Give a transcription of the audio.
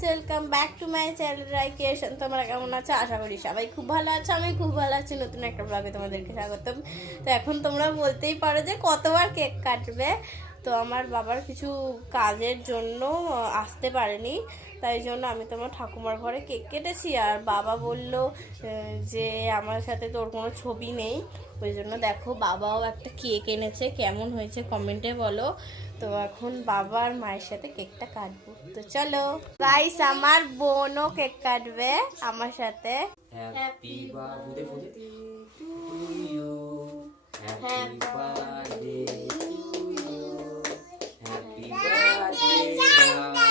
Guys, welcome back to my channel Rai creation. তোমরা কেমন আছো? আশা করি সবাই খুব ভালো আছো। আমি খুব ভালো আছি। নতুন একটা ব্লগে তোমাদেরকে স্বাগতম। তো এখন তোমরা বলতেই পারো যে কতবার কেক কাটবে। তো আমার বাবার কিছু কাজের জন্য আসতে পারেনি, তাই জন্য আমি তোমার ঠাকুমার ঘরে কেক কেটেছি। আর বাবা বলল যে আমার সাথে তোর কোনো ছবি নেই, ওই জন্য দেখো বাবাও একটা কেক এনেছে। কেমন হয়েছে কমেন্টে বলো। তো এখন বাবা আর মায়ের সাথে কেকটা কাটবো। তো চলো গাইস, আমার বোনও কেক কাটবে আমার সাথে। Happy birthday to you, happy birthday to you, happy birthday